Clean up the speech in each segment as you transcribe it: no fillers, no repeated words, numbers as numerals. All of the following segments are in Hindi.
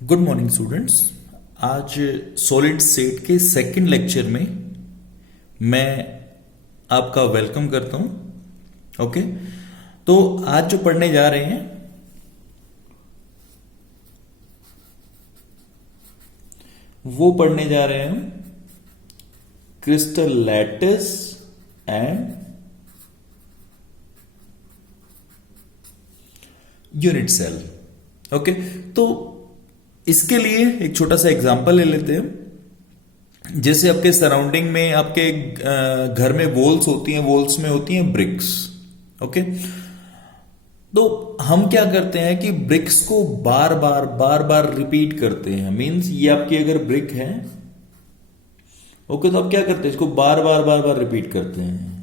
Good morning students. आज सॉलिड स्टेट के सेकंड लेक्चर में मैं आपका वेलकम करता हूं। ओके, तो आज जो पढ़ने जा रहे हैं वो पढ़ने जा रहे हैं crystal lattice and unit cell. Okay, तो इसके लिए एक छोटा सा एग्जांपल ले लेते हैं। जैसे आपके सराउंडिंग में आपके घर में वॉल्स होती हैं, वॉल्स में होती हैं ब्रिक्स। ओके, तो हम क्या करते हैं कि ब्रिक्स को बार बार रिपीट करते हैं। मींस ये आपकी अगर ब्रिक है, ओके, तो आप क्या करते हैं, इसको बार बार रिपीट करते हैं।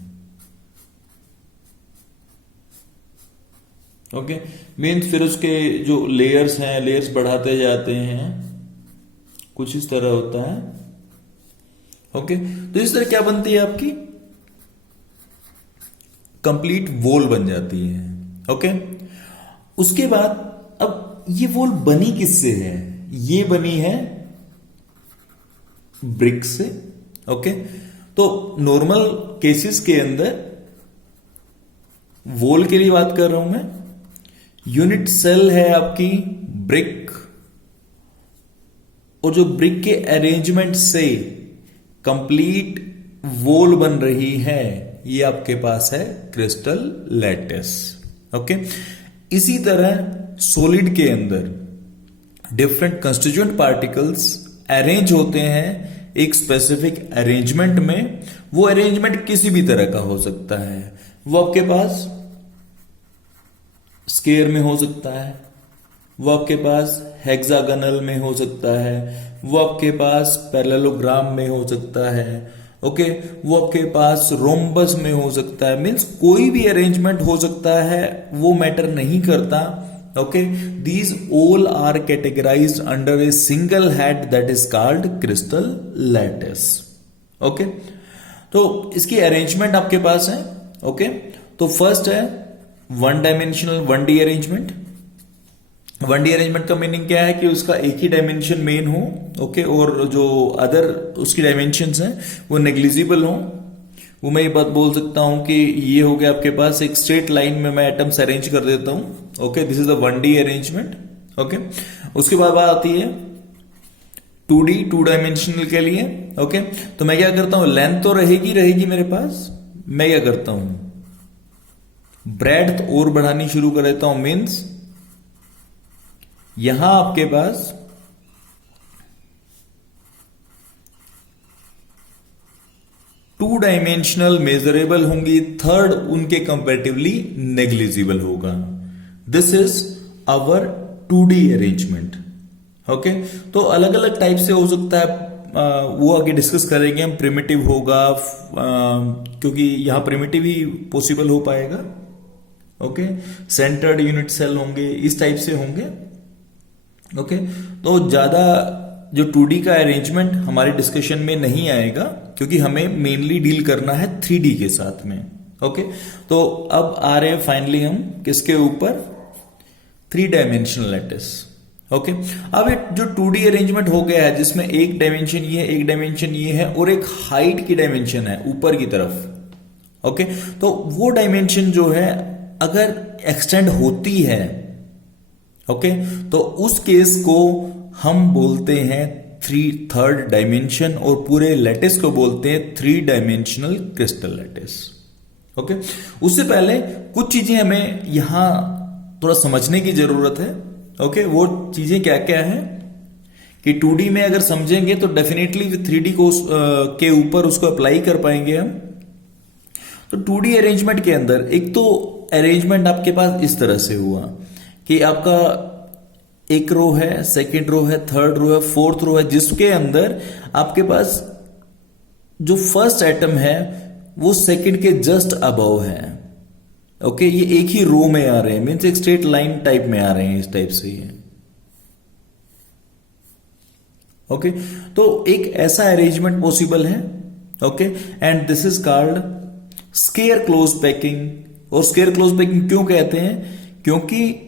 ओके, मीन्स फिर उसके जो लेयर्स हैं, लेयर्स बढ़ाते जाते हैं, कुछ इस तरह होता है। ओके, तो इस तरह क्या बनती है, आपकी कंप्लीट वॉल बन जाती है। ओके, उसके बाद अब ये वॉल बनी किससे है? ये बनी है ब्रिक से। ओके, तो नॉर्मल केसेस के अंदर वॉल के लिए बात कर रहा हूं मैं। यूनिट सेल है आपकी ब्रिक, और जो ब्रिक के अरेंजमेंट से कंप्लीट वॉल बन रही है, ये आपके पास है क्रिस्टल लैटिस। ओके, इसी तरह सॉलिड के अंदर डिफरेंट कंस्टिट्यूएंट पार्टिकल्स अरेंज होते हैं एक स्पेसिफिक अरेंजमेंट में। वो अरेंजमेंट किसी भी तरह का हो सकता है। वो आपके पास स्केयर में हो सकता है, वो आपके पास हेक्सागोनल में हो सकता है, वो आपके पास पैरेललोग्राम में हो सकता है। ओके, वो आपके पास रोम्बस में हो सकता है। मीन्स कोई भी अरेंजमेंट हो सकता है, वो मैटर नहीं करता। Okay, these all are categorised under a single head that is called crystal lattice. Okay, तो इसकी अरेंजमेंट आपके पास है। ओके, तो फर्स्ट है one dimensional 1D arrangement. 1D arrangement का मीनिंग क्या है कि उसका एक ही डायमेंशन मेन हो। ओके, और जो अदर उसकी डायमेंशंस हैं वो नेग्लिजिबल हो। वो मैं ये बात बोल सकता हूं कि ये हो गया आपके पास एक स्ट्रेट लाइन में मैं एटम्स अरेंज कर देता हूं। Okay, this is the 1D arrangement. Okay, उसके बाद बात आती है 2D, 2 डायमेंशनल के लिए। ओके, तो मैं क्या करता हूं, लेंथ तो रहेगी मेरे पास। मैं क्या करता हूं, ब्रेड्थ और बढ़ानी शुरू कर देता हूं। मीन्स यहां आपके पास टू डायमेंशनल मेजरेबल होंगी, थर्ड उनके कंपेरेटिवली नेग्लिजिबल होगा। This is our 2D arrangement. Okay, तो अलग अलग टाइप से हो सकता है, वो आगे डिस्कस करेंगे हम। प्रिमिटिव होगा, क्योंकि यहां प्रिमिटिव ही पॉसिबल हो पाएगा। ओके, सेंटर्ड यूनिट सेल होंगे, इस टाइप से होंगे। ओके, तो ज्यादा जो 2D का अरेंजमेंट हमारे डिस्कशन में नहीं आएगा, क्योंकि हमें मेनली डील करना है 3D के साथ में। ओके, तो अब आ रहे हैं फाइनली हम किसके ऊपर, 3 डायमेंशनल लैटिस। ओके, अब ये जो 2D अरेंजमेंट हो गया है, जिसमें एक डायमेंशन ये है, एक डायमेंशन ये है, और एक हाइट की डायमेंशन है ऊपर की तरफ। ओके, तो वो डायमेंशन जो है अगर एक्सटेंड होती है, ओके, तो उस केस को हम बोलते हैं थर्ड डायमेंशन, और पूरे लैटिस को बोलते हैं 3 डायमेंशनल क्रिस्टल लैटिस। ओके, उससे पहले कुछ चीजें हमें यहां थोड़ा समझने की जरूरत है। ओके, वो चीजें क्या क्या है कि 2D में अगर समझेंगे तो डेफिनेटली 3D को के ऊपर उसको अप्लाई कर पाएंगे हम। तो 2D अरेंजमेंट के अंदर एक तो अरेंजमेंट आपके पास इस तरह से हुआ कि आपका एक रो है, सेकंड रो है, थर्ड रो है, फोर्थ रो है, जिसके अंदर आपके पास जो फर्स्ट एटम है वो सेकंड के जस्ट अबव है। ओके, ये एक ही रो में आ रहे हैं, मीन्स एक स्ट्रेट लाइन टाइप में आ रहे हैं, इस टाइप से ये। ओके, तो एक ऐसा अरेंजमेंट पॉसिबल है। Okay, and this is called square close packing. और स्केयर क्लोज पैकिंग क्यों कहते हैं? क्योंकि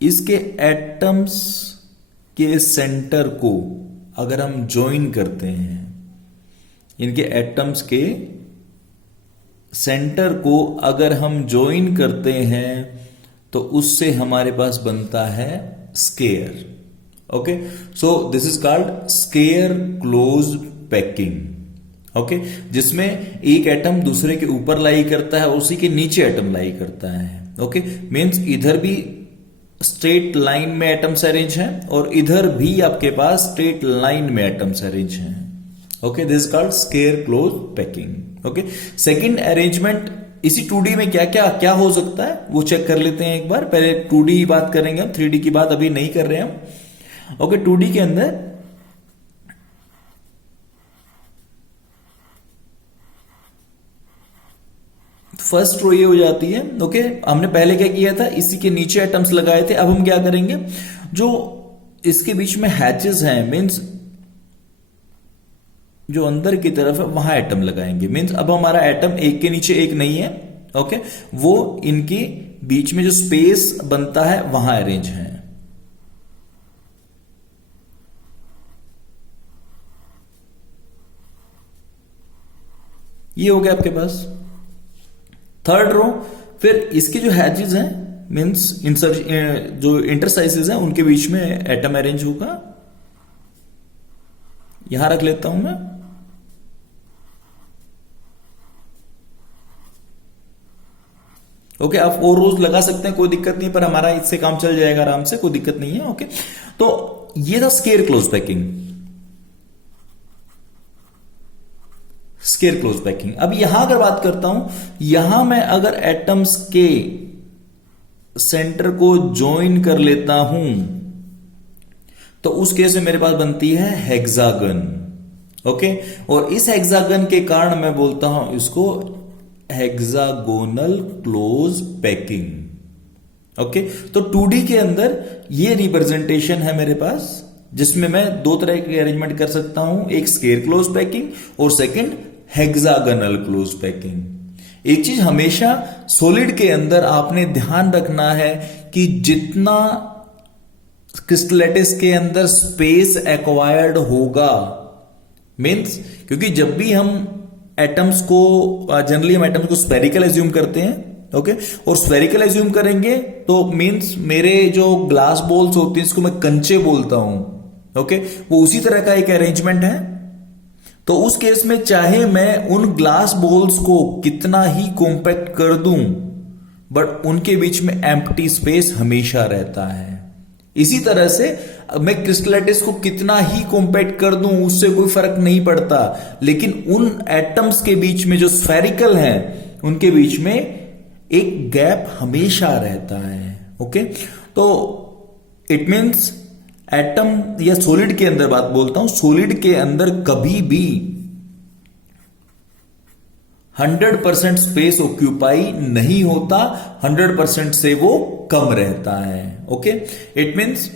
इसके एटम्स के सेंटर को अगर हम ज्वाइन करते हैं, इनके एटम्स के सेंटर को अगर हम ज्वाइन करते हैं तो उससे हमारे पास बनता है square. Okay, so this is called square close packing. Okay, जिसमें एक एटम दूसरे के ऊपर लाई करता है और उसी के नीचे एटम लाई करता है। ओके, मींस इधर भी स्ट्रेट लाइन में एटम्स अरेंज हैं और इधर भी आपके पास स्ट्रेट लाइन में एटम्स अरेंज हैं। Okay, this is called square close packing. Okay, second arrangement इसी 2D में क्या क्या क्या हो सकता है वो चेक कर लेते हैं एक बार। पहले 2D की बात करेंगे हम, 3D की बात अभी नहीं कर रहे हैं हम। ओके, 2D के अंदर फर्स्ट रो ये हो जाती है। ओके, हमने पहले क्या किया था, इसी के नीचे एटम्स लगाए थे। अब हम क्या करेंगे, जो इसके बीच में हैचेस हैं, मींस जो अंदर की तरफ है वहां एटम लगाएंगे। मींस अब हमारा एटम एक के नीचे एक नहीं है। ओके, वो इनके बीच में जो स्पेस बनता है वहां अरेंज है। ये हो गया आपके पास थर्ड रो। फिर इसके जो हैजेस हैं, मींस जो इंटरस्टाइसेस हैं, उनके बीच में एटम अरेंज होगा। यहां रख लेता हूं मैं। ओके, आप और रोज लगा सकते हैं, कोई दिक्कत नहीं, पर हमारा इससे काम चल जाएगा आराम से, कोई दिक्कत नहीं है। ओके, तो ये था square close packing. Square close packing. अब यहां अगर बात करता हूं, यहां मैं अगर एटम्स के सेंटर को ज्वाइन कर लेता हूं तो उस केस में मेरे पास बनती है हेक्सागन। ओके, और इस हेक्सागन के कारण मैं बोलता हूं इसको हेक्सागोनल क्लोज पैकिंग। ओके, तो 2D के अंदर ये रिप्रेजेंटेशन है मेरे पास, जिसमें मैं दो तरह की अरेंजमेंट कर सकता हूं, एक स्केयर क्लोज पैकिंग और सेकंड हेक्सागोनल क्लोज पैकिंग। एक चीज हमेशा सॉलिड के अंदर आपने ध्यान रखना है कि जितना क्रिस्टलेटिस के अंदर स्पेस एक्वायर्ड होगा, मींस क्योंकि जब भी हम एटम्स को जनरली हम एटम्स को स्फेरिकल एज्यूम करते हैं। ओके, और स्फेरिकल एज्यूम करेंगे तो मींस मेरे जो ग्लास बॉल्स होते हैं, इसको मैं कंचे बोलता हूं। ओके, वो उसी तरह का एक अरेंजमेंट है। तो उस केस में चाहे मैं उन ग्लास बॉल्स को कितना ही कॉम्पैक्ट कर दूं, बट उनके बीच में एम्प्टी स्पेस हमेशा रहता है। इसी तरह से मैं क्रिस्टलेटिस को कितना ही कॉम्पैक्ट कर दूं, उससे कोई फर्क नहीं पड़ता, लेकिन उन एटम्स के बीच में जो स्फेरिकल हैं, उनके बीच में एक गैप हमेशा रहता है। ओके, तो इट मीन्स एटम या सॉलिड के अंदर बात बोलता हूं, सॉलिड के अंदर कभी भी 100% स्पेस ऑक्यूपाई नहीं होता, 100% से वो कम रहता है। ओके, इट मीन्स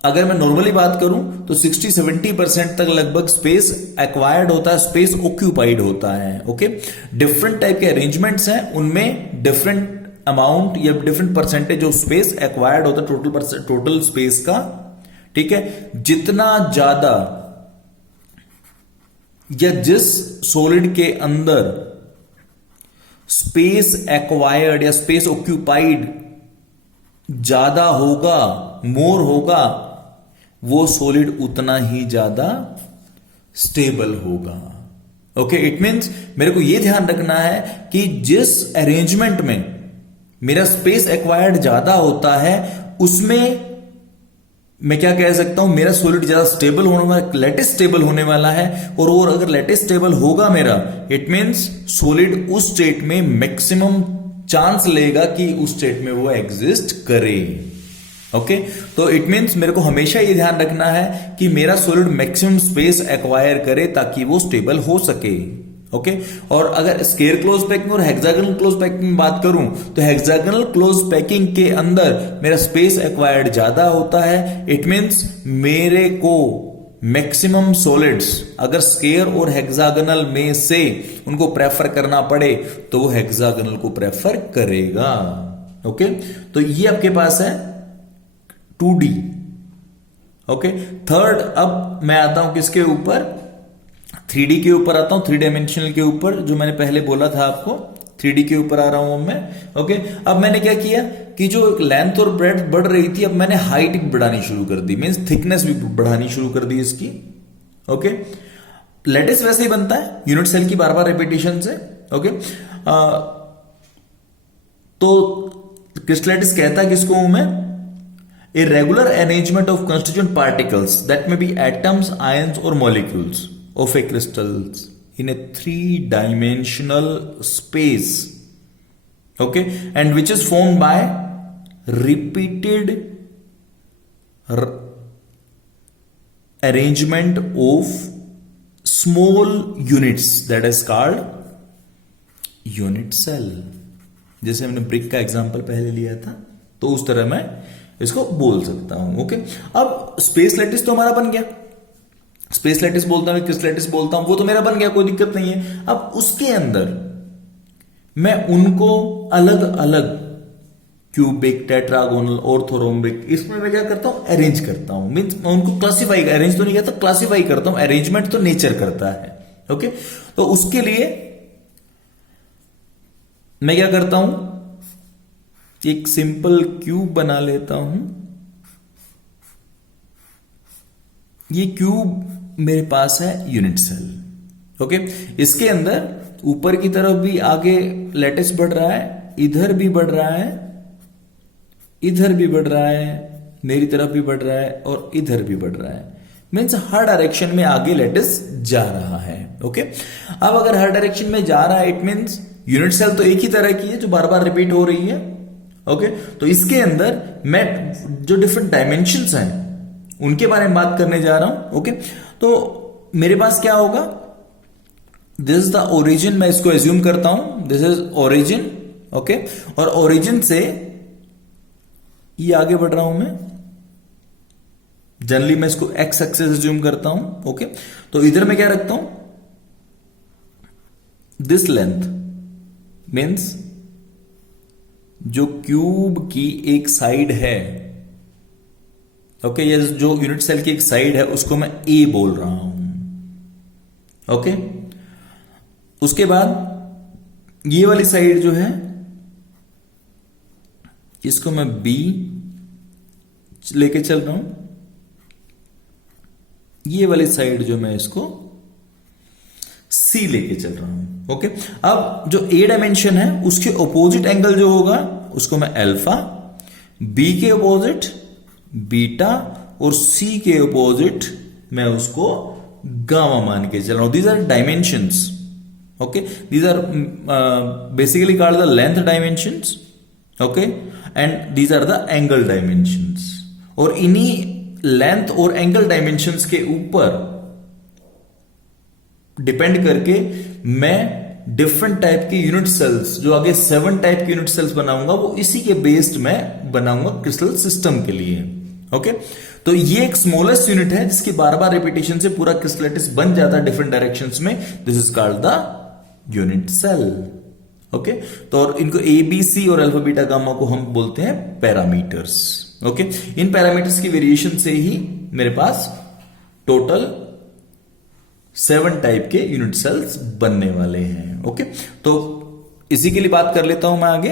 अगर मैं नॉर्मली बात करूं तो 60-70% तक लगभग स्पेस एक्वायर्ड होता है, स्पेस ऑक्यूपाइड होता है। ओके, डिफरेंट टाइप के अरेंजमेंट्स हैं, उनमें डिफरेंट अमाउंट या different percentage of space acquired होता है टोटल स्पेस का। ठीक है, जितना ज्यादा या जिस सॉलिड के अंदर स्पेस एक्वायर्ड या स्पेस ऑक्यूपाइड ज्यादा होगा, मोर होगा, वो सॉलिड उतना ही ज्यादा स्टेबल होगा। ओके, इट मीन्स मेरे को यह ध्यान रखना है कि जिस अरेंजमेंट में मेरा स्पेस एक्वायर्ड ज्यादा होता है, उसमें मैं क्या कह सकता हूं, मेरा सॉलिड ज्यादा स्टेबल होने वाला, लेटिस स्टेबल होने वाला है। और अगर लेटिस स्टेबल होगा मेरा, इट मीन्स सॉलिड उस स्टेट में मैक्सिमम चांस लेगा कि उस स्टेट में वो एग्जिस्ट करे। ओके, तो इट मीन्स मेरे को हमेशा ये ध्यान रखना है कि मेरा सॉलिड मैक्सिमम स्पेस एक्वायर करे ताकि वो स्टेबल हो सके। ओके, और अगर स्केयर क्लोज पैकिंग और हेक्सागोनल क्लोज पैकिंग में बात करूं तो हेक्सागोनल क्लोज पैकिंग के अंदर मेरा स्पेस एक्वायर्ड ज्यादा होता है। इट मीन्स मेरे को मैक्सिमम सॉलिड्स अगर स्केयर और हेक्सागोनल में से उनको प्रेफर करना पड़े तो वो हेक्सागोनल को प्रेफर करेगा। ओके, तो ये आपके पास है 2D। ओके, थर्ड, अब मैं आता हूं किसके ऊपर, 3D के ऊपर आता हूं, 3 डायमेंशनल के ऊपर, जो मैंने पहले बोला था आपको, 3D के ऊपर आ रहा हूं मैं। ओके, अब मैंने क्या किया कि जो लेंथ और ब्रेड्थ बढ़ रही थी, अब मैंने हाइट बढ़ानी शुरू कर दी, मीन्स थिकनेस भी बढ़ानी शुरू कर दी इसकी। ओके, लेटिस वैसे ही बनता है यूनिट सेल की बार बार रिपीटेशन से। ओके, तो क्रिस्टलाइटिस कहता है किसको हूं मैं, a regular arrangement of constituent particles that may be atoms, ions or molecules of a crystals in a 3-dimensional space, okay, and which is formed by repeated arrangement of small units, that is called unit cell। जैसे हमने ब्रिक का एग्जांपल पहले लिया था, तो उस तरह मैं इसको बोल सकता हूं। ओके, अब स्पेस लैटिस तो हमारा बन गया, स्पेस लैटिस बोलता हूं, क्रिस्टलाइटिस बोलता हूं, वो तो मेरा बन गया, कोई दिक्कत नहीं है। अब उसके अंदर मैं उनको अलग अलग क्यूबिक, टेट्रागोनल, ऑर्थोरोम्बिक, इसमें मैं क्या करता हूं, अरेंज करता हूं, मीन्स मैं उनको क्लासिफाई, अरेंज तो नहीं कहता, क्लासिफाई करता हूं। अरेंजमेंट तो नेचर करता है। ओके, तो उसके लिए मैं क्या करता हूं, एक सिंपल क्यूब बना लेता हूं। ये क्यूब मेरे पास है यूनिट सेल। ओके, इसके अंदर ऊपर की तरफ भी आगे लैटिस बढ़ रहा है, इधर भी बढ़ रहा है, इधर भी बढ़ रहा है, मेरी तरफ भी बढ़ रहा है और इधर भी बढ़ रहा है, मीन्स हर डायरेक्शन में आगे लैटिस जा रहा है। ओके, अब अगर हर डायरेक्शन में जा रहा है, इट मीन्स यूनिट सेल तो एक ही तरह की है जो बार बार रिपीट हो रही है। ओके, तो इसके अंदर मैं जो डिफरेंट डायमेंशंस हैं उनके बारे में बात करने जा रहा हूं। ओके, तो मेरे पास क्या होगा, दिस इज द ओरिजिन, मैं इसको एज्यूम करता हूं, दिस इज ओरिजिन। ओके, और ओरिजिन से ये आगे बढ़ रहा हूं मैं, जनरली मैं इसको एक्स एक्सेस एज्यूम करता हूं। ओके, तो इधर मैं क्या रखता हूं, दिस लेंथ मीन्स जो क्यूब की एक साइड है, ओके, ये जो यूनिट सेल की एक साइड है उसको मैं ए बोल रहा हूं। ओके, उसके बाद ये वाली साइड जो है इसको मैं बी लेके चल रहा हूं, ये वाली साइड जो मैं इसको सी लेके चल रहा हूं। ओके, अब जो ए डायमेंशन है उसके ऑपोजिट एंगल जो होगा उसको मैं अल्फा, बी के ऑपोजिट बीटा और सी के ऑपोजिट मैं उसको गामा मान के चल रहा हूं। These are dimensions. Okay, these are basically called the length dimensions. Okay, and these are the angle dimensions. और इन्हीं लेंथ और एंगल डायमेंशंस के ऊपर डिपेंड करके मैं डिफरेंट टाइप के यूनिट सेल्स, जो आगे 7 टाइप के यूनिट सेल्स बनाऊंगा, वो इसी के बेस्ड मैं बनाऊंगा क्रिस्टल सिस्टम के लिए। ओके, तो ये एक स्मॉलेस्ट यूनिट है जिसकी बार बार रिपीटेशन से पूरा क्रिस्टलाइटिस बन जाता है डिफरेंट डायरेक्शंस में। This is called the unit cell. Okay, तो और इनको ए बी सी और अल्फा बीटा गामा को हम बोलते हैं पैरामीटर्स। ओके, इन पैरामीटर्स की वेरिएशन से ही मेरे पास टोटल 7 टाइप के यूनिट सेल्स बनने वाले हैं। ओके, तो इसी के लिए बात कर लेता हूं मैं आगे।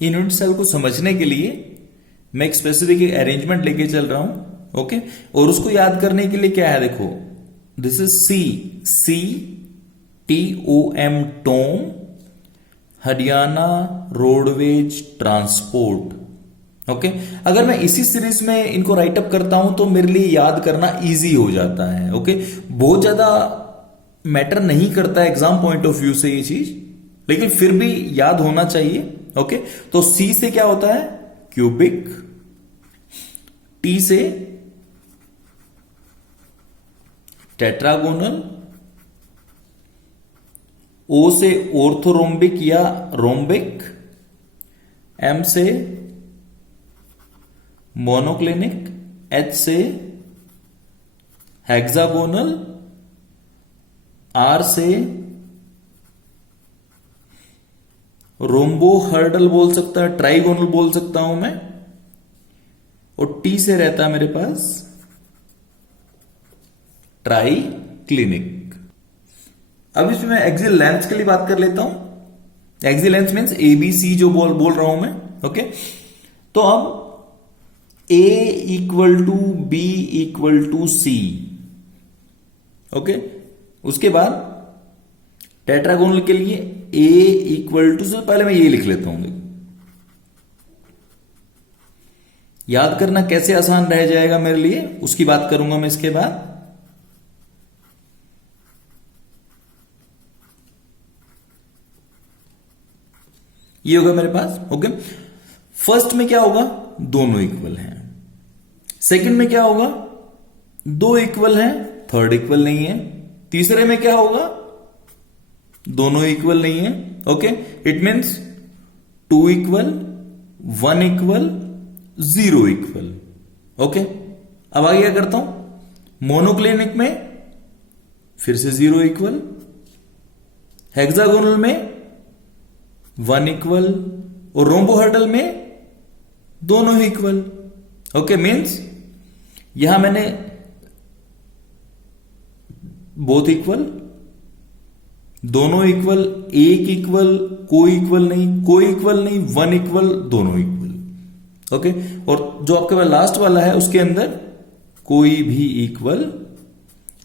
इन यूनिट सेल को समझने के लिए मैं एक स्पेसिफिक अरेंजमेंट लेके चल रहा हूं। ओके, और उसको याद करने के लिए क्या है, देखो, this is C, C T O M, Tom, Haryana roadways transport. Okay, अगर मैं इसी सीरीज में इनको राइट अप करता हूं तो मेरे लिए याद करना इजी हो जाता है। ओके, बहुत ज्यादा मैटर नहीं करता है एग्जाम पॉइंट ऑफ व्यू से ये चीज, लेकिन फिर भी याद होना चाहिए। ओके, तो सी से क्या होता है, क्यूबिक, टी से टेट्रागोनल, ओ से ऑर्थोरोम्बिक या रोम्बिक, एम से मोनोक्लिनिक, एच से हेक्सागोनल, आर से रोम्बो हर्डल बोल सकता है, ट्राइगोनल बोल सकता हूं मैं, और टी से रहता है मेरे पास ट्राई क्लिनिक। अब इसमें मैं एक्सियल लेंथ के लिए बात कर लेता हूं। एक्सियल लेंथ मीन्स ABC जो बोल रहा हूं मैं। ओके, तो अब A equal to B equal to C। Okay, उसके बाद टेट्रागोनल के लिए A इक्वल टू, से पहले मैं ये लिख लेता हूं। याद करना कैसे आसान रह जाएगा मेरे लिए, उसकी बात करूंगा मैं इसके बाद। ये होगा मेरे पास। ओके, फर्स्ट में क्या होगा, दोनों इक्वल हैं। सेकंड में क्या होगा, दो इक्वल हैं, थर्ड इक्वल नहीं है। तीसरे में क्या होगा, दोनों इक्वल नहीं है। Okay, it means 2 equal, 1 equal, 0 equal. Okay, अब आगे क्या करता हूं, मोनोक्लिनिक में फिर से 0 इक्वल, हेक्सागोनल में 1 इक्वल, और रोम्बोहर्डल में दोनों ही इक्वल। ओके, मीन्स यहां मैंने बोथ इक्वल, दोनों इक्वल, एक इक्वल, कोई इक्वल नहीं, कोई इक्वल नहीं, 1 इक्वल, दोनों इक्वल। ओके, और जो आपके पास लास्ट वाला है उसके अंदर कोई भी इक्वल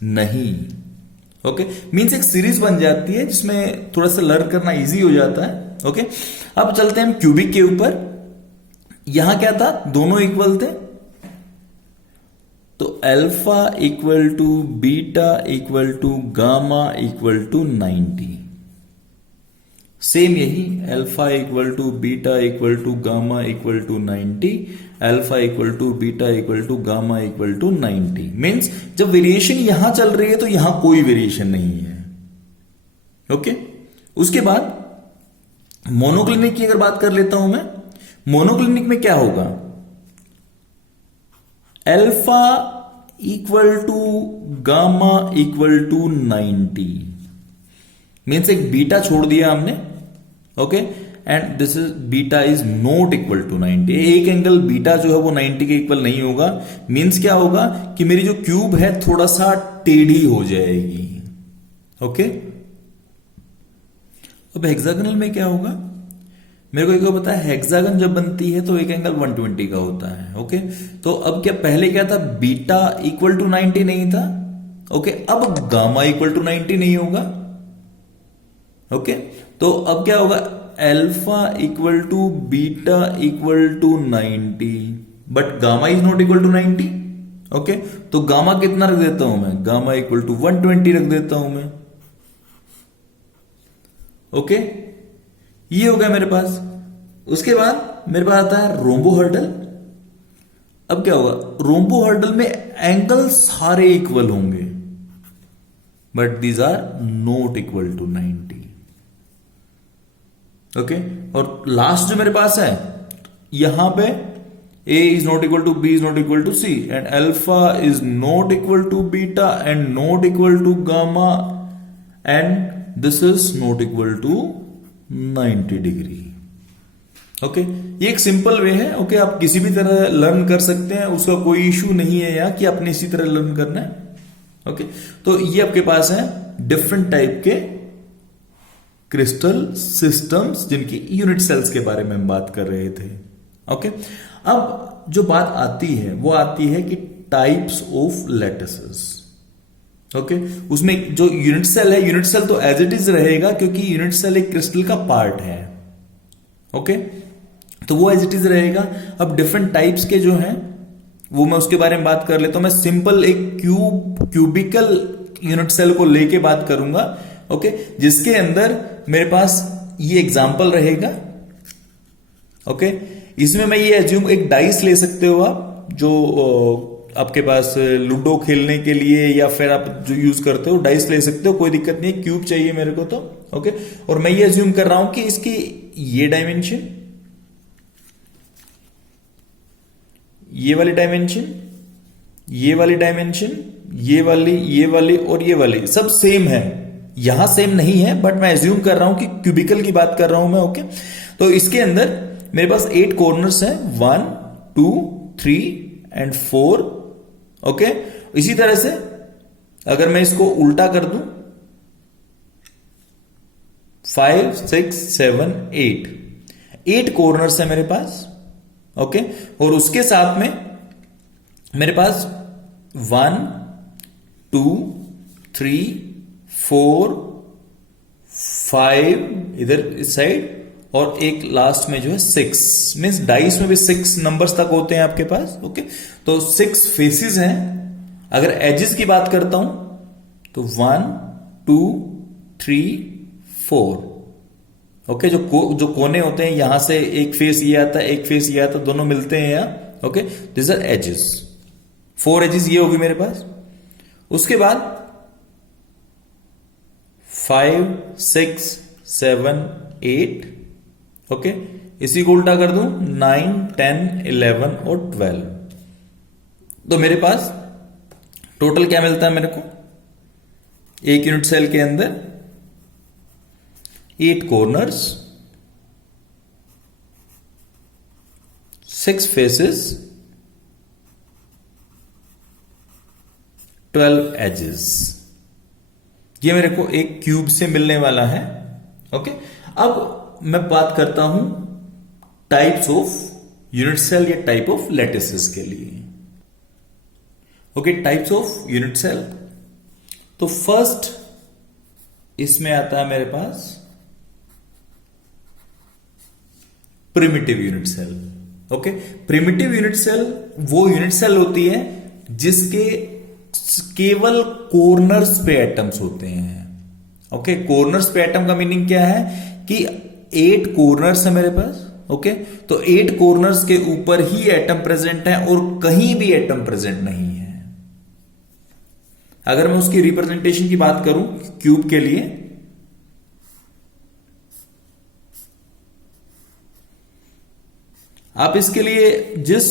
नहीं। ओके, मीन्स एक सीरीज बन जाती है जिसमें थोड़ा सा लर्न करना इजी हो जाता है। ओके, अब चलते हैं हम क्यूबिक के ऊपर। यहां क्या था, दोनों इक्वल थे, तो alpha equal to beta equal to gamma equal to 90। Same यही, alpha equal to beta equal to gamma equal to 90, alpha equal to beta equal to gamma equal to 90। Means जब वेरिएशन यहां चल रही है तो यहां कोई वेरिएशन नहीं है। ओके, उसके बाद मोनोक्लिनिक की अगर बात कर लेता हूं मैं, मोनोक्लिनिक में क्या होगा, alpha equal to gamma equal to 90। मीन्स एक बीटा छोड़ दिया हमने। Okay, and this is beta is not equal to 90। एक एंगल बीटा जो है वो 90 के इक्वल नहीं होगा। मीन्स क्या होगा कि मेरी जो क्यूब है थोड़ा सा टेढ़ी हो जाएगी। ओके, अब हेक्सागोनल में क्या होगा, मेरे को एक पता है, हेक्सागन जब बनती है तो एक एंगल 120 का होता है। ओके, तो अब क्या, पहले क्या था, बीटा इक्वल टू 90 नहीं था। ओके, अब गामा इक्वल टू 90 नहीं होगा। ओके, तो अब क्या होगा, alpha equal to beta equal to 90, but gamma is not equal to 90। Okay, तो गामा कितना रख देता हूं मैं, गामा इक्वल टू 120 रख देता हूं मैं। ओके, ये हो गया मेरे पास। उसके बाद मेरे पास आता है रोम्बोहर्डल। अब क्या होगा, रोम्बोहर्डल में एंगल सारे इक्वल होंगे, but these are not equal to 90। Okay, और लास्ट जो मेरे पास है, यहां पे A is not equal to B is not equal to C and alpha is not equal to beta and not equal to gamma and this is not equal to 90 degree. Okay, ये एक सिंपल वे है। ओके, आप किसी भी तरह लर्न कर सकते हैं, उसका कोई इशू नहीं है यहाँ कि आपने इसी तरह लर्न करना है। ओके, तो ये आपके पास है डिफरेंट टाइप के क्रिस्टल सिस्टम्स जिनकी यूनिट सेल्स के बारे में हम बात कर रहे थे। ओके, अब जो बात आती है वो आती है कि टाइप्स ऑफ लैटिसेस। ओके, उसमें जो यूनिट सेल है, यूनिट सेल तो एज इट इज रहेगा क्योंकि यूनिट सेल एक क्रिस्टल का पार्ट है। ओके, तो वो एज इट इज रहेगा। अब डिफरेंट टाइप्स के जो हैं वो मैं उसके बारे में बात कर लेता हूं। मैं सिंपल एक क्यूबिकल यूनिट सेल को लेके बात करूंगा। ओके, जिसके अंदर मेरे पास ये एग्जांपल रहेगा। ओके, इसमें मैं ये एज्यूम, एक डाइस ले सकते हो आप, जो आपके पास लूडो खेलने के लिए या फिर आप जो यूज करते हो, डाइस ले सकते हो, कोई दिक्कत नहीं है। क्यूब चाहिए मेरे को तो। ओके, और मैं ये एज्यूम कर रहा हूं कि इसकी ये डायमेंशन, ये वाली डायमेंशन, ये वाली डायमेंशन, ये वाली और ये वाली सब सेम है। यहां सेम नहीं है, बट मैं एज्यूम कर रहा हूं कि क्यूबिकल की बात कर रहा हूं मैं, ओके। तो इसके अंदर मेरे पास 8 कॉर्नर्स हैं, 1 2 3 एंड 4, ओके। इसी तरह से अगर मैं इसको उल्टा कर दूं, 5 6 7 8 कॉर्नर्स है मेरे पास, ओके। और उसके साथ में मेरे पास 1 2 3 4 5 इधर इस साइड, और एक लास्ट में जो है 6, मीन्स डाइस में भी 6 नंबर्स तक होते हैं आपके पास, ओके। तो 6 फेसेस हैं। अगर एजेस की बात करता हूं तो 1 2 3 4, ओके। जो कोने होते हैं, यहां से एक फेस ये आता है, एक फेस ये आता है, दोनों मिलते हैं यहां, okay. This are edges, 4 edges ये होगी मेरे पास। उसके बाद 5 6 7 8, ओके। इसी को उल्टा कर दूं, 9 10 11 और 12। तो मेरे पास टोटल क्या मिलता है मेरे को, एक यूनिट सेल के अंदर 8 कॉर्नर्स, 6 फेसेस, 12 एजेस। ये मेरे को एक क्यूब से मिलने वाला है, ओके। अब मैं बात करता हूं टाइप्स ऑफ यूनिट सेल या टाइप ऑफ लैटिसेस के लिए, okay. Types of unit cell, तो फर्स्ट इसमें आता है मेरे पास primitive unit cell, okay. Primitive unit cell वो यूनिट सेल होती है जिसके केवल कॉर्नर्स पे एटम्स होते हैं, ओके। कॉर्नर्स पे एटम का मीनिंग क्या है कि 8 कॉर्नर्स है मेरे पास, ओके। तो 8 कॉर्नर्स के ऊपर ही एटम प्रेजेंट है और कहीं भी एटम प्रेजेंट नहीं है। अगर मैं उसकी रिप्रेजेंटेशन की बात करूं क्यूब के लिए, आप इसके लिए जिस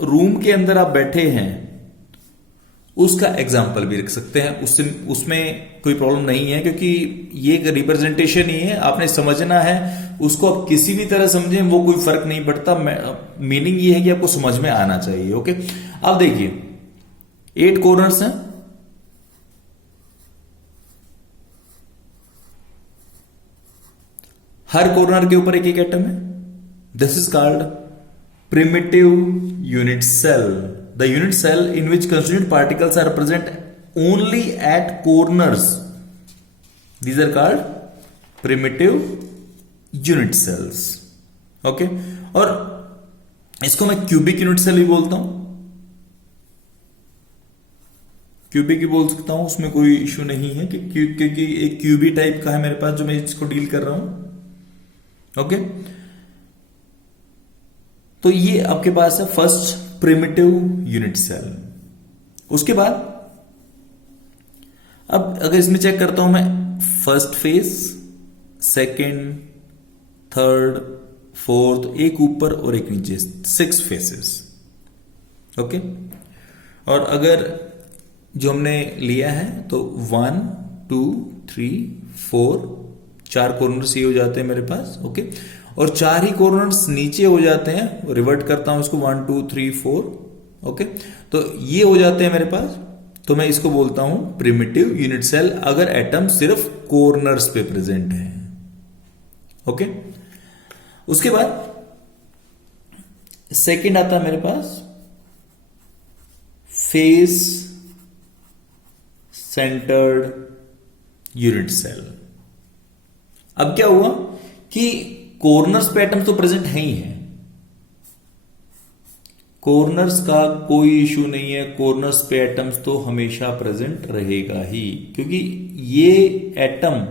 रूम के अंदर आप बैठे हैं उसका एग्जाम्पल भी रख सकते हैं, उसमें कोई प्रॉब्लम नहीं है, क्योंकि ये एक रिप्रेजेंटेशन ही है, आपने समझना है उसको। आप किसी भी तरह समझें वो कोई फर्क नहीं पड़ता, मीनिंग ये है कि आपको समझ में आना चाहिए, ओके। अब देखिए 8 कॉर्नर्स हैं, हर कॉर्नर के ऊपर एक एक एटम है। This is called primitive unit cell, the unit cell in which constituent particles are present only at corners, these are called primitive unit cells, okay। और इसको मैं क्यूबिक यूनिट सेल भी बोलता हूं, क्यूबिक ही बोल सकता हूं, उसमें कोई इश्यू नहीं है कि क्योंकि एक क्यूबी टाइप का है मेरे पास जो मैं इसको डील कर रहा हूं, ओके। तो ये आपके पास है फर्स्ट प्रिमिटिव यूनिट सेल। उसके बाद अब अगर इसमें चेक करता हूं मैं, first phase, second, third, fourth, एक ऊपर और एक नीचे, 6 फेसेस, ओके। और अगर जो हमने लिया है तो 1 2 3 4 4 कॉर्नर्स ये हो जाते हैं मेरे पास, ओके। और 4 ही कॉर्नर्स नीचे हो जाते हैं, रिवर्ट करता हूं इसको 1 2 3 4, ओके। तो ये हो जाते हैं मेरे पास, तो मैं इसको बोलता हूं प्रिमिटिव यूनिट सेल अगर एटम सिर्फ कॉर्नर्स पे प्रेजेंट है, ओके। उसके बाद सेकंड आता है मेरे पास फेस सेंटर्ड यूनिट सेल। अब क्या हुआ कि कॉर्नर्स पे एटम्स तो प्रेजेंट है ही है, कॉर्नर्स का कोई इश्यू नहीं है, कॉर्नर्स पे एटम्स तो हमेशा प्रेजेंट रहेगा ही, क्योंकि ये एटम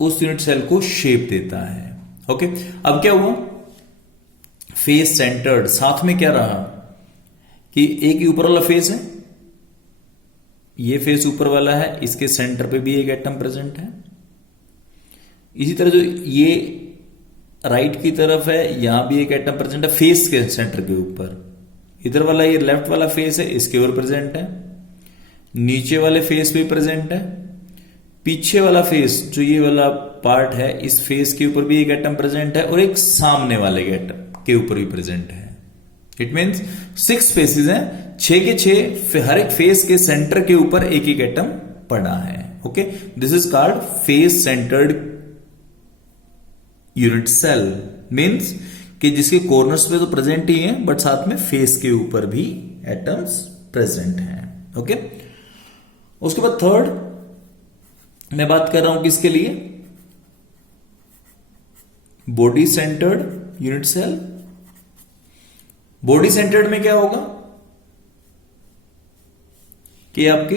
उस यूनिट सेल को शेप देता है, ओके। अब क्या हुआ, फेस सेंटर्ड, साथ में क्या रहा कि एक ही ऊपर वाला फेस है, ये फेस ऊपर वाला है, इसके सेंटर पे भी एक एटम प्रेजेंट है। इसी तरह जो ये राइट की तरफ है, यहां भी एक एटम प्रेजेंट है फेस के सेंटर के ऊपर। इधर वाला ये लेफ्ट वाला फेस है, इसके ऊपर प्रेजेंट है। नीचे वाले फेस पे प्रेजेंट है, पीछे वाला फेस जो ये वाला पार्ट है इस फेस के ऊपर भी एक एटम प्रेजेंट है और एक सामने वाले एटम के ऊपर भी प्रेजेंट है। इट मीन्स 6 स्पेसिस हैं, 6 के 6 हर एक फेस के सेंटर के ऊपर एक एक एटम पड़ा है। Okay, this is called face centred unit cell. Means कि जिसके कॉर्नर्स पे तो प्रेजेंट ही है बट साथ में फेस के ऊपर भी एटम्स प्रेजेंट हैं। ओके, उसके बाद थर्ड मैं बात कर रहा हूं किसके लिए, body centred unit cell. Body centred में क्या होगा कि आपके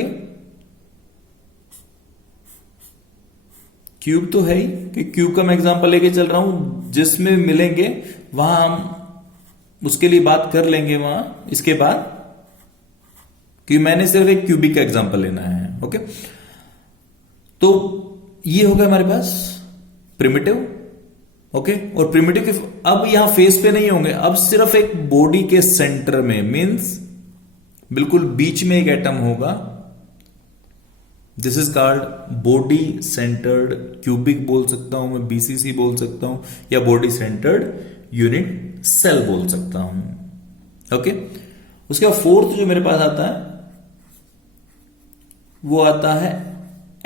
क्यूब तो है ही, कि क्यूब का मैं एग्जांपल लेके चल रहा हूं, जिसमें मिलेंगे वहां हम उसके लिए बात कर लेंगे वहां इसके बाद, क्योंकि मैंने सिर्फ एक क्यूबिक का एग्जांपल लेना है। ओके, तो ये हो गया हमारे पास प्रिमिटिव। ओके, और प्रिमिटिव के अब यहां फेस पे नहीं होंगे, अब सिर्फ एक बॉडी के सेंटर में, मींस बिल्कुल बीच में एक एटम होगा। This is called body centred cubic बोल सकता हूं मैं, बीसीसी बोल सकता हूं, या बॉडी सेंटर्ड यूनिट सेल बोल सकता हूं। ओके, उसके बाद फोर्थ जो मेरे पास आता है वो आता है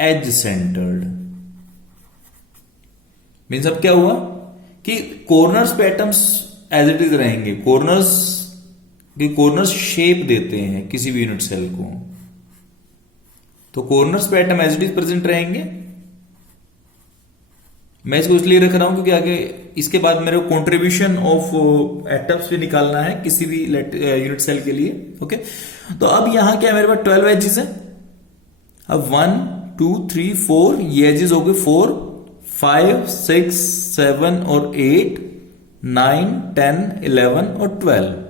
एज सेंटर्ड। मीन्स अब क्या हुआ कि कॉर्नर्स पे एटम्स एज इट इज रहेंगे, कॉर्नर्स शेप देते हैं किसी भी यूनिट सेल को, तो कॉर्नर्स पे atom as it is present रहेंगे। मैं इसको इसलिए रख रहा हूं क्योंकि आगे इसके बाद मेरे को कॉन्ट्रीब्यूशन ऑफ एटम्स भी निकालना है किसी भी यूनिट सेल के लिए। ओके, तो अब यहां क्या है, मेरे पास 12 एजेस है। अब 1 2 3 4 ये एजेस हो गए, 4 5 6 7 और 8 9 10 11 और 12।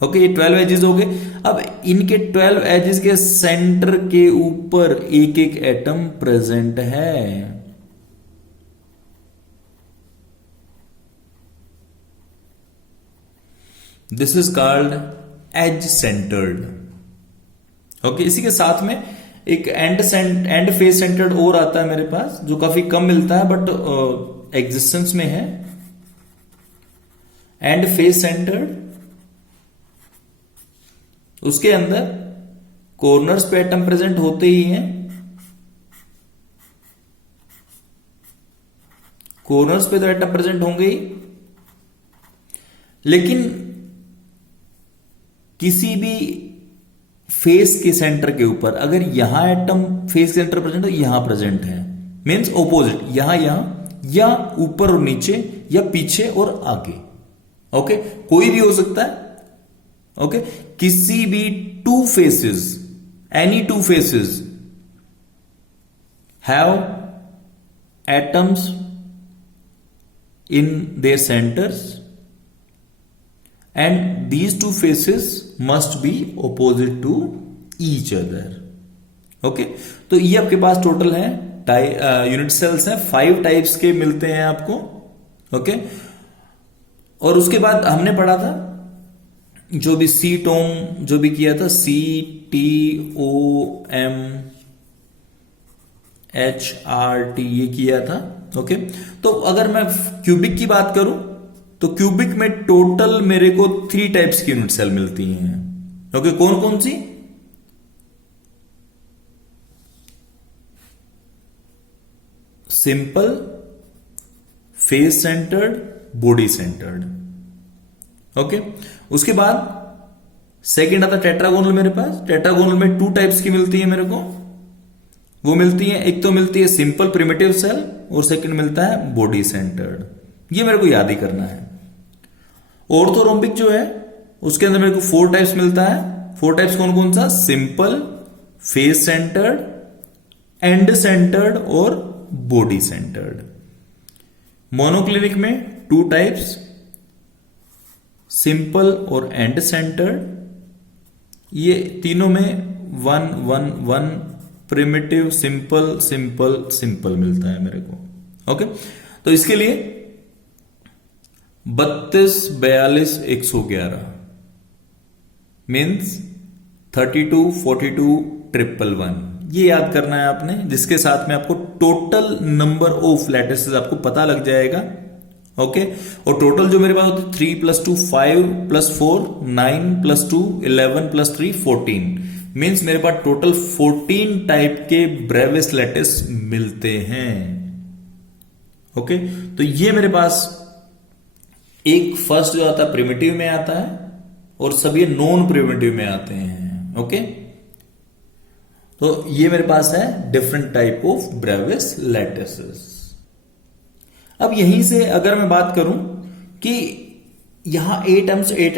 ओके, ये 12 एजेस हो गए। अब इनके 12 एजेस के सेंटर के ऊपर एक एक एटम प्रेजेंट है। This is called edge centred. Okay, इसी के साथ में एक एंड फेस सेंटर्ड और आता है मेरे पास, जो काफी कम मिलता है बट एग्जिस्टेंस में है। एंड फेस सेंटर्ड, उसके अंदर कॉर्नर्स पे एटम प्रेजेंट होते ही हैं, कॉर्नर्स पे तो एटम प्रेजेंट होंगे ही, लेकिन किसी भी फेस के सेंटर के ऊपर अगर यहां एटम फेस के सेंटर प्रेजेंट हो, यहां प्रेजेंट है, मीन्स ऑपोजिट, यहां या ऊपर और नीचे या पीछे और आगे। ओके, कोई भी हो सकता है। ओके, किसी भी two faces, any two faces have atoms in their centres and these two faces must be opposite to each other. Okay, तो ये आपके पास टोटल है यूनिट सेल्स हैं, 5 टाइप्स के मिलते हैं आपको। ओके, और उसके बाद हमने पढ़ा था जो भी CTOM जो भी किया था, CTOMHRT ये किया था। ओके, तो अगर मैं क्यूबिक की बात करूं तो क्यूबिक में टोटल मेरे को 3 टाइप्स की यूनिट सेल मिलती हैं। ओके, कौन कौन सी? Simple, face centred, body centred. Okay, उसके बाद सेकंड आता टेट्रागोनल। मेरे पास टेट्रागोनल में 2 टाइप्स की मिलती है मेरे को, वो मिलती है, एक तो मिलती है सिंपल प्रिमिटिव सेल और सेकंड मिलता है बॉडी सेंटर्ड। ये मेरे को याद ही करना है। ऑर्थोरोम्बिक जो है उसके अंदर मेरे को 4 टाइप्स मिलता है। 4 टाइप्स कौन कौन सा? Simple, face centred, and centred और बॉडी सेंटर्ड। मोनोक्लिनिक में 2 टाइप्स, सिंपल और एंड सेंटर्ड। ये तीनों में 1 1 1 प्रिमिटिव, सिंपल सिंपल सिंपल मिलता है मेरे को। ओके, तो इसके लिए 32 42 111 मीन्स 32 42 111 ये याद करना है आपने, जिसके साथ में आपको टोटल नंबर ऑफ लैटिसेस आपको पता लग जाएगा। ओके, और टोटल जो मेरे पास होती है 3 + 2 5 + 4 9 + 2 11 + 3 14 मीन्स मेरे पास टोटल 14 टाइप के ब्रेविस लैटिस मिलते हैं। ओके, तो ये मेरे पास एक फर्स्ट जो आता है प्रिमिटिव में आता है और सब ये नॉन प्रिमिटिव में आते हैं। ओके, तो ये मेरे पास है different type of Brevis lattices. अब यहीं से अगर मैं बात करूं कि यहां 8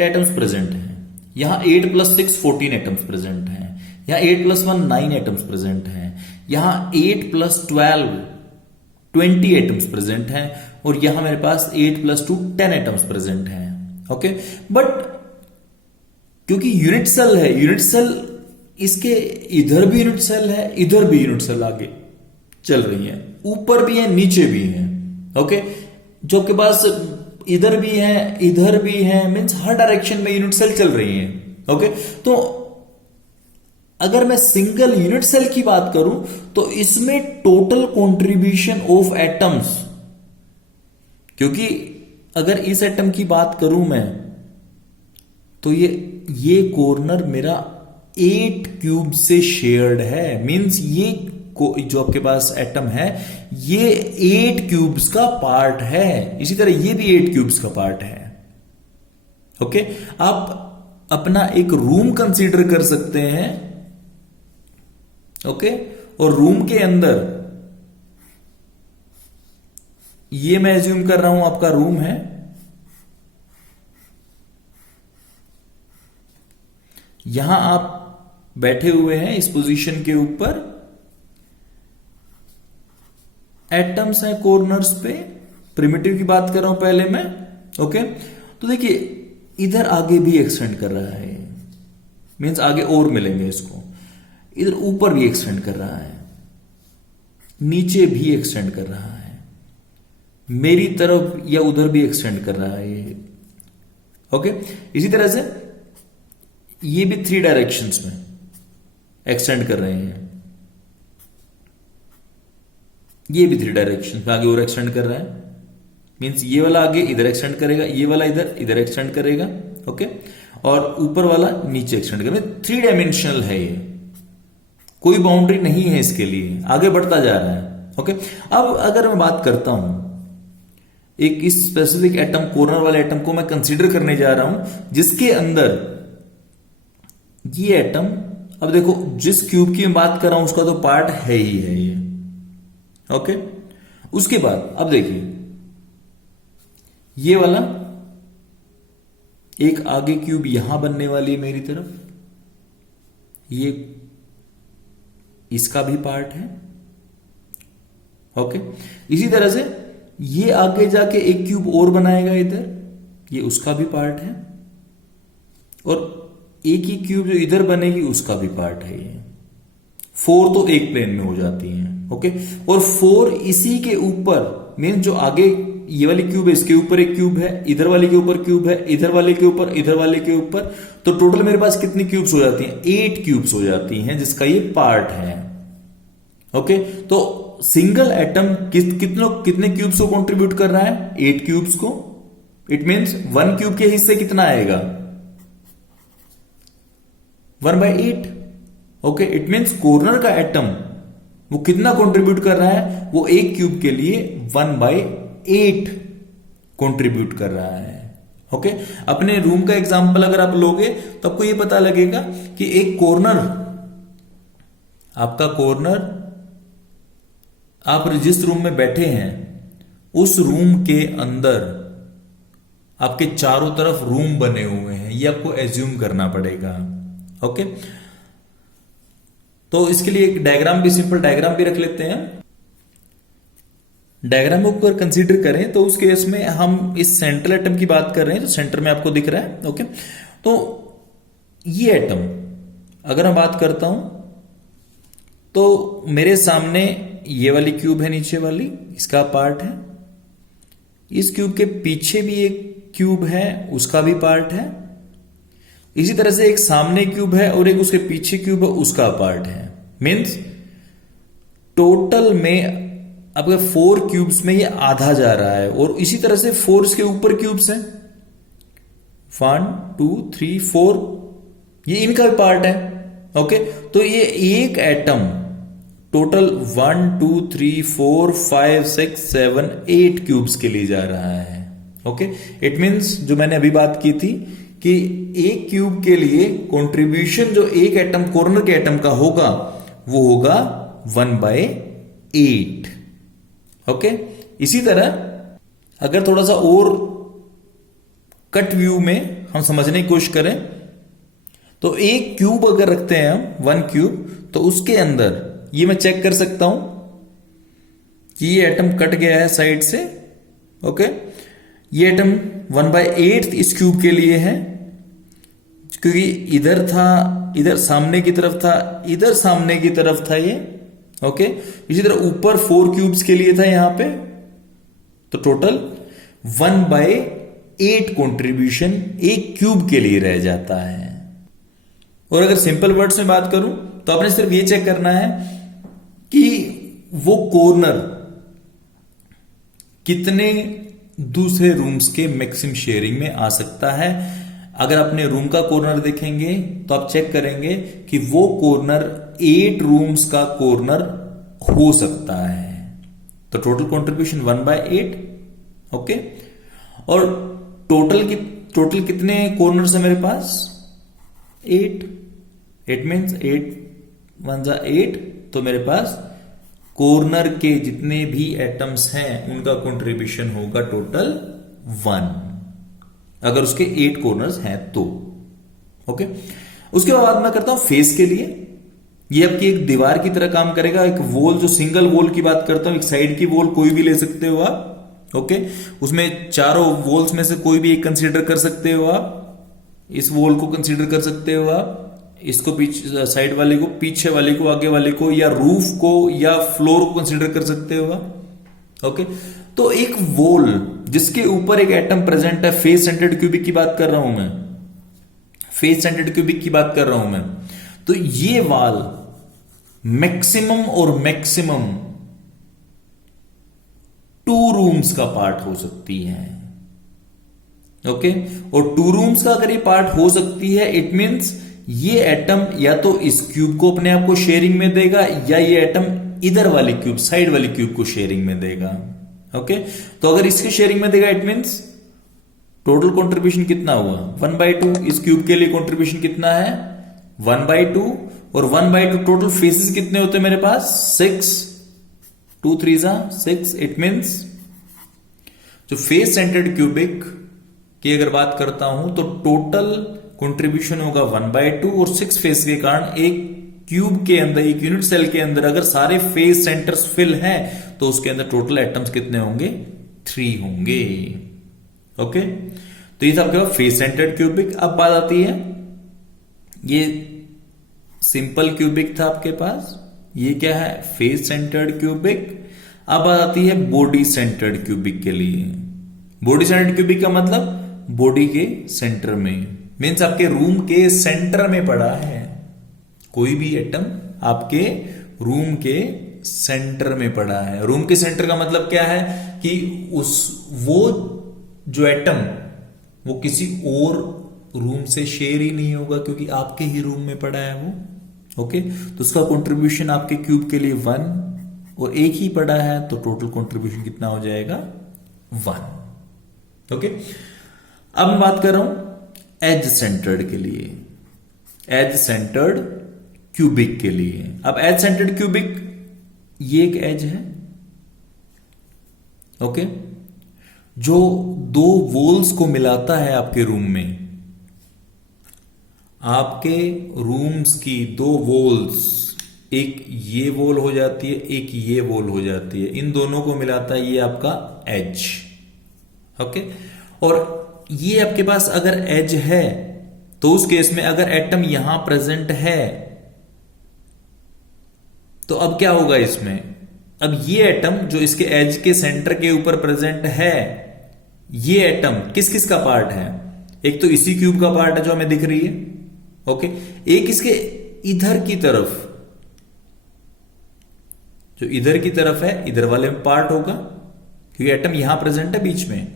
एटम्स प्रेजेंट हैं, यहां 8 + 6 14 एटम्स प्रेजेंट हैं, यहां 8 + 1 9 एटम्स प्रेजेंट हैं, यहां 8 + 12 20 एटम्स प्रेजेंट हैं, और यहां मेरे पास 8 + 2 10 एटम्स प्रेजेंट हैं। ओके, बट क्योंकि यूनिट सेल है, यूनिट सेल इसके इधर भी यूनिट सेल है, इधर भी यूनिट सेल आगे चल रही है, ऊपर भी है नीचे भी है। ओके, जो आपके पास इधर भी है इधर भी है, मीन्स हर डायरेक्शन में यूनिट सेल चल रही है। ओके, तो अगर मैं सिंगल यूनिट सेल की बात करूं तो इसमें टोटल कंट्रीब्यूशन ऑफ एटम्स, क्योंकि अगर इस एटम की बात करूं मैं तो ये कॉर्नर मेरा 8 क्यूब से शेयर्ड है, मींस ये जो आपके पास एटम है ये 8 क्यूब्स का पार्ट है, इसी तरह ये भी 8 क्यूब्स का पार्ट है। ओके, आप अपना एक रूम कंसीडर कर सकते हैं। ओके, और रूम के अंदर ये मैं एज्यूम कर रहा हूं आपका रूम है, यहां आप बैठे हुए हैं इस पोजीशन के ऊपर, एटम्स हैं कॉर्नर्स पे, प्रिमिटिव की बात कर रहा हूं पहले मैं। ओके, तो देखिए इधर आगे भी एक्सटेंड कर रहा है, मींस आगे और मिलेंगे इसको, इधर ऊपर भी एक्सटेंड कर रहा है, नीचे भी एक्सटेंड कर रहा है, मेरी तरफ या उधर भी एक्सटेंड कर रहा है ये। ओके, इसी तरह से ये भी 3 डायरेक्शंस में एक्सटेंड कर रहे हैं, ये भी 3 डायरेक्शन में आगे और एक्सटेंड कर रहा है, मींस ये वाला आगे इधर एक्सटेंड करेगा, ये वाला इधर एक्सटेंड करेगा। ओके, और ऊपर वाला नीचे एक्सटेंड करेगा, 3 डायमेंशनल है ये, कोई बाउंड्री नहीं है इसके लिए, आगे बढ़ता जा रहा है। ओके, अब अगर मैं बात करता हूं एक इस स्पेसिफिक एटम, कॉर्नर वाले एटम को मैं कंसीडर करने जा रहा हूं जिसके अंदर ये एटम, अब देखो जिस क्यूब की मैं बात कर रहा हूं उसका तो पार्ट है ही है ये। ओके, उसके बाद अब देखिए ये वाला एक आगे क्यूब यहां बनने वाली है मेरी तरफ, ये इसका भी पार्ट है। ओके, इसी तरह से ये आगे जाके एक क्यूब और बनाएगा इधर, ये उसका भी पार्ट है, और एक ही क्यूब जो इधर बनेगी उसका भी पार्ट है ये। 4 तो एक प्लेन में हो जाती है। ओके, और 4 इसी के ऊपर, मीन जो आगे ये वाली क्यूब है इसके ऊपर एक क्यूब है, इधर वाले के ऊपर क्यूब है, इधर वाले के ऊपर, इधर वाले के ऊपर, तो टोटल मेरे पास कितनी क्यूब्स हो जाती हैं? 8 क्यूब्स हो जाती हैं जिसका ये पार्ट है। ओके, तो सिंगल एटम कितने क्यूब्स को कंट्रीब्यूट कर रहा है? 8 क्यूब्स को। इट मींस 1 क्यूब के हिस्से कितना आएगा? 1/8। ओके, इट मींस कॉर्नर का एटम वो कितना कंट्रीब्यूट कर रहा है? वो एक क्यूब के लिए 1/8 कंट्रीब्यूट कर रहा है। ओके, अपने रूम का एग्जांपल अगर आप लोगे तो आपको ये पता लगेगा कि एक कॉर्नर, आपका कॉर्नर, आप जिस रूम में बैठे हैं उस रूम के अंदर आपके चारों तरफ रूम बने हुए हैं, ये आपको एज्यूम करना पड़ेगा। ओके, तो इसके लिए एक डायग्राम भी, सिंपल डायग्राम भी रख लेते हैं। डायग्राम को अगर कंसीडर करें तो उस केस में हम इस सेंट्रल एटम की बात कर रहे हैं, तो सेंटर में आपको दिख रहा है। ओके, तो ये एटम अगर मैं बात करता हूं तो मेरे सामने ये वाली क्यूब है, नीचे वाली, इसका पार्ट है। इस क्यूब के पीछे भी एक क्यूब है, उसका भी पार्ट है। इसी तरह से एक सामने क्यूब है और एक उसके पीछे क्यूब है, उसका पार्ट है। मीन्स टोटल में आपके 4 क्यूब्स में ये आधा जा रहा है, और इसी तरह से 4 इसके ऊपर क्यूब्स हैं, 1 2 3 4, ये इनका भी पार्ट है। ओके, तो ये एक एटम टोटल 1 2 3 4 5 6 7 8 क्यूब्स के लिए जा रहा है। ओके, इट मीन्स जो मैंने अभी बात की थी कि एक क्यूब के लिए कंट्रीब्यूशन जो एक एटम कॉर्नर के एटम का होगा वो होगा 1/8। ओके, इसी तरह अगर थोड़ा सा और कट व्यू में हम समझने की कोशिश करें तो एक क्यूब अगर रखते हैं हम 1 क्यूब, तो उसके अंदर ये मैं चेक कर सकता हूं कि ये एटम कट गया है साइड से। ओके, ये एटम 1/8 इस क्यूब के लिए है, क्योंकि इधर था, इधर सामने की तरफ था, इधर सामने की तरफ था ये। ओके, इसी तरह ऊपर 4 क्यूब्स के लिए था यहां पे, तो टोटल 1/8 कंट्रीब्यूशन एक क्यूब के लिए रह जाता है। और अगर सिंपल वर्ड्स में बात करूं तो आपने सिर्फ ये चेक करना है कि वो कॉर्नर कितने दूसरे रूम्स के मैक्सिमम शेयरिंग में आ सकता है। अगर अपने रूम का कॉर्नर देखेंगे तो आप चेक करेंगे कि वो कॉर्नर 8 रूम्स का कॉर्नर हो सकता है, तो टोटल कंट्रीब्यूशन 1/8। ओके, और टोटल कितने कॉर्नर्स है मेरे पास? 8। इट मीन्स 8 1 जा 8, तो मेरे पास कॉर्नर के जितने भी एटम्स हैं उनका कंट्रीब्यूशन होगा टोटल 1, अगर उसके 8 कॉर्नर्स हैं तो। ओके, उसके बाद मैं करता हूं फेस के लिए। ये आपकी एक दीवार की तरह काम करेगा, एक वॉल, जो सिंगल वॉल की बात करता हूं, एक साइड की वॉल कोई भी ले सकते हो आप। ओके, उसमें चारों वॉल्स में से कोई भी एक कंसीडर कर सकते हो आप। इस वॉल को कंसीडर कर सकते हो आप, इसको पीछे साइड वाले को, पीछे वाले को, आगे वाले को, या रूफ को या फ्लोर को कंसीडर कर सकते हो आप। ओके, तो एक वॉल जिसके ऊपर एक एटम प्रेजेंट है, फेस सेंटर्ड क्यूबिक की बात कर रहा हूं मैं, फेस सेंटर्ड क्यूबिक की बात कर रहा हूं मैं, तो ये वॉल मैक्सिमम और मैक्सिमम 2 रूम्स का पार्ट हो सकती है। ओके, और 2 रूम्स का अगर ये पार्ट हो सकती है, इट मींस ये एटम या तो इस क्यूब को अपने आप को शेयरिंग में देगा, या ये एटम इधर वाली क्यूब, साइड वाली क्यूब को शेयरिंग में देगा। ओके, तो अगर इसके शेयरिंग में देगा, इट मींस टोटल कंट्रीब्यूशन कितना हुआ? 1/2। इस क्यूब के लिए कंट्रीब्यूशन कितना है? 1/2, और 1/2 टोटल फेसेस कितने होते हैं मेरे पास? 6, 2 3 जा 6। इट मींस जो फेस सेंटर्ड क्यूबिक की अगर बात करता हूं तो टोटल कंट्रीब्यूशन होगा 1/2, और 6 फेस के कारण एक क्यूब के अंदर, एक यूनिट सेल के अंदर अगर सारे फेस सेंटर्स फिल हैं तो उसके अंदर टोटल एटम्स कितने होंगे? 3 होंगे। ओके, तो ये था आपके पास फेस सेंटर्ड क्यूबिक। अब बात आती है, ये सिंपल क्यूबिक था आपके पास, ये क्या है? Face centred cubic. अब बात आती है बॉडी सेंटर्ड क्यूबिक के लिए। बॉडी सेंटर्ड क्यूबिक का मतलब बॉडी के सेंटर में, मीन्स आपके रूम के सेंटर में पड़ा है। कोई भी एटम आपके रूम के सेंटर में पड़ा है। रूम के सेंटर का मतलब क्या है कि वो जो एटम वो किसी और रूम से शेयर ही नहीं होगा, क्योंकि आपके ही रूम में पड़ा है वो। ओके, तो उसका कंट्रीब्यूशन आपके क्यूब के लिए 1, और एक ही पड़ा है, तो टोटल कंट्रीब्यूशन कितना हो जाएगा? 1। ओके, अब मैं बात कर रहा हूं एज सेंटर्ड के लिए, एज सेंटर्ड क्यूबिक के लिए। अब एज सेंटर्ड क्यूबिक, ये एक एज है। ओके, जो 2 वॉल्स को मिलाता है आपके रूम में। आपके रूम्स की 2 वॉल्स, एक ये वॉल हो जाती है, एक ये वॉल हो जाती है, इन दोनों को मिलाता है ये आपका एज। ओके, और ये आपके पास अगर एज है तो उस केस में अगर एटम यहां प्रेजेंट है तो अब क्या होगा इसमें? अब ये एटम जो इसके एज के सेंटर के ऊपर प्रेजेंट है, ये एटम किस किस का पार्ट है? एक तो इसी क्यूब का पार्ट है जो हमें दिख रही है। ओके, एक इसके इधर की तरफ जो इधर की तरफ है इधर वाले में पार्ट होगा, क्योंकि एटम यहां प्रेजेंट है बीच में,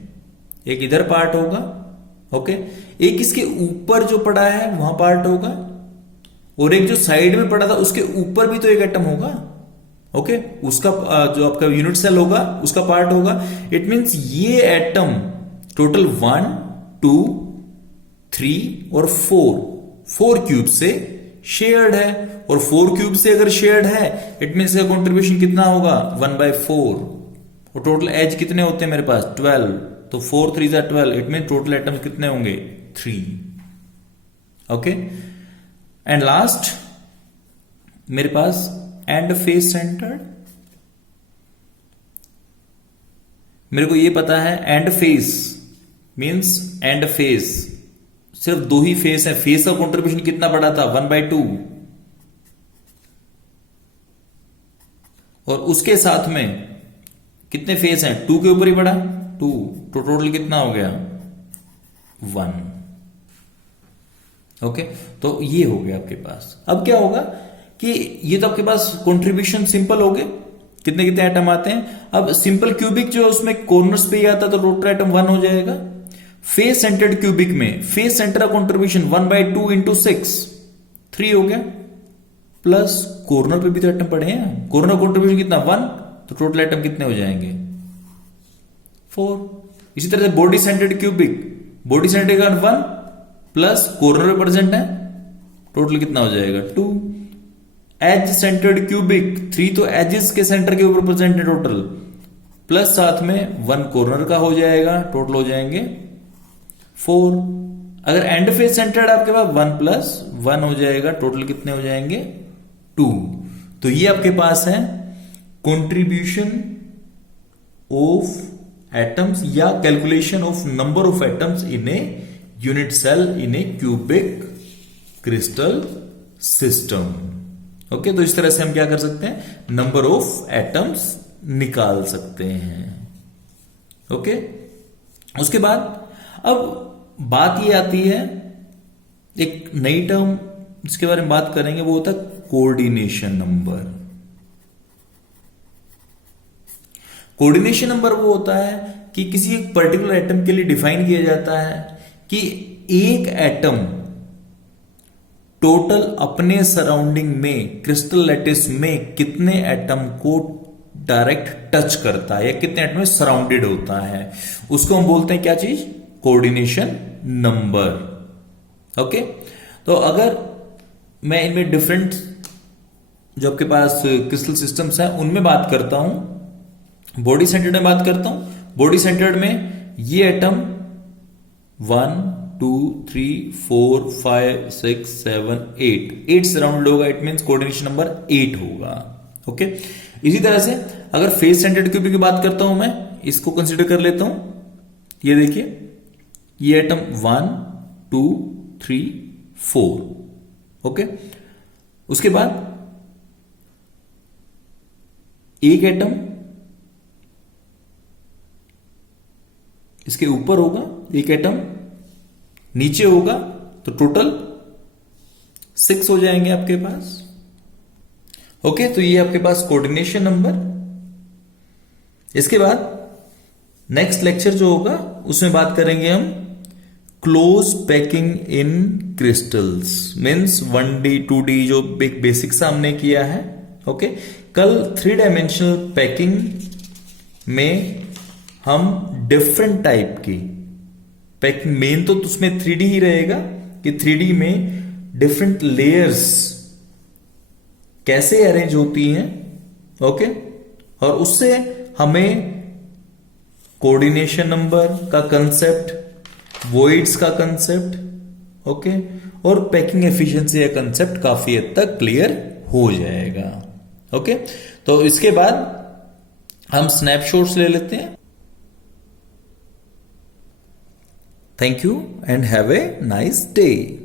एक इधर पार्ट होगा, ओके, एक इसके ऊपर जो पड़ा है वहां पार्ट होगा, और एक जो साइड में पड़ा था उसके ऊपर भी तो एक एटम होगा, ओके, उसका जो आपका यूनिट सेल होगा उसका पार्ट होगा। इट मींस ये एटम टोटल 1 2 3 और 4 क्यूब से शेयर्ड है, और 4 क्यूब से अगर शेयर्ड है इट मींस इसका कंट्रीब्यूशन कितना होगा 1/4, और टोटल एज कितने होते हैं मेरे पास 12, तो 4 3 12, इट मीन टोटल एटम्स कितने होंगे 3, ओके। एंड लास्ट मेरे पास एंड फेस सेंटर्ड, मेरे को ये पता है and face means and face सिर्फ 2 ही फेस है, फेस का कंट्रीब्यूशन कितना बड़ा था 1/2, और उसके साथ में कितने फेस हैं 2 के ऊपर ही बढ़ा 2, तो टोटल कितना हो गया 1, ओके। तो ये हो गया आपके पास। अब क्या होगा कि ये तो आपके पास कंट्रीब्यूशन सिंपल हो गए, कितने कितने एटम आते हैं। अब सिंपल क्यूबिक जो उसमें कॉर्नर्स पे ही आता तो टोटल एटम 1 हो जाएगा। फेस सेंटर्ड क्यूबिक में फेस सेंटर का कंट्रीब्यूशन 1/2 इंटू 6 3 हो गया, प्लस कॉर्नर पे भी तो एटम पड़े हैं, कॉर्नर कंट्रीब्यूशन कितना 1, तो टोटल एटम कितने हो जाएंगे 4। इसी तरह से body centred cubic, body centred का 1 प्लस कॉर्नर पे प्रेजेंट है, टोटल कितना हो जाएगा 2। एज सेंटर्ड क्यूबिक 3 तो एजेस के सेंटर के ऊपर प्रेजेंट है टोटल, प्लस साथ में 1 कॉर्नर का हो जाएगा, टोटल हो जाएंगे 4। अगर एंड फेस सेंटर्ड आपके पास 1 प्लस 1 हो जाएगा, टोटल कितने हो जाएंगे 2। तो ये आपके पास है कंट्रीब्यूशन ऑफ एटम्स या calculation of number of atoms in a unit cell in a cubic crystal system, okay. तो इस तरह से हम क्या कर सकते हैं नंबर ऑफ एटम्स निकाल सकते हैं, ओके। उसके बाद अब बात ये आती है एक नई टर्म जिसके बारे में बात करेंगे, वो होता है कोऑर्डिनेशन नंबर। कोऑर्डिनेशन नंबर वो होता है कि किसी एक पर्टिकुलर एटम के लिए डिफाइन किया जाता है कि एक एटम टोटल अपने सराउंडिंग में क्रिस्टल लैटिस में कितने एटम को डायरेक्ट टच करता है या कितने एटम में सराउंडेड होता है, उसको हम बोलते हैं क्या चीज कोऑर्डिनेशन नंबर, ओके। तो अगर मैं इनमें डिफरेंट जो आपके पास क्रिस्टल सिस्टम्स हैं उनमें बात करता हूं, बॉडी सेंटर्ड में बात करता हूं, बॉडी सेंटर्ड में ये एटम 1 2 3 4 5 6 7 8 सराउंडेड होगा, इट मींस कोऑर्डिनेशन नंबर 8 होगा, ओके। इसी तरह से अगर फेस सेंटर्ड क्यूबिक की बात करता हूं, मैं इसको कंसीडर कर लेता हूं, ये देखिए ये एटम 1 2 3 4, ओके। उसके बाद एक एटम इसके ऊपर होगा, एक एटम नीचे होगा, तो टोटल 6 हो जाएंगे आपके पास, ओके। तो ये आपके पास कोऑर्डिनेशन नंबर। इसके बाद नेक्स्ट लेक्चर जो होगा उसमें बात करेंगे हम close packing in crystals, means 1D 2D जो बेसिक्स हमने किया है, ओके। कल 3 डायमेंशनल पैकिंग में हम डिफरेंट टाइप की पैकिंग, मेन तो उसमें 3D ही रहेगा कि 3D में डिफरेंट लेयर्स कैसे अरेंज होती हैं, ओके। और उससे हमें कोऑर्डिनेशन नंबर का कंसेप्ट, वॉइड्स का कंसेप्ट, ओके, और पैकिंग एफिशिएंसी का कंसेप्ट काफी हद तक क्लियर हो जाएगा, ओके। तो इसके बाद हम स्नैपशॉट्स ले लेते हैं। Thank you and have a nice day.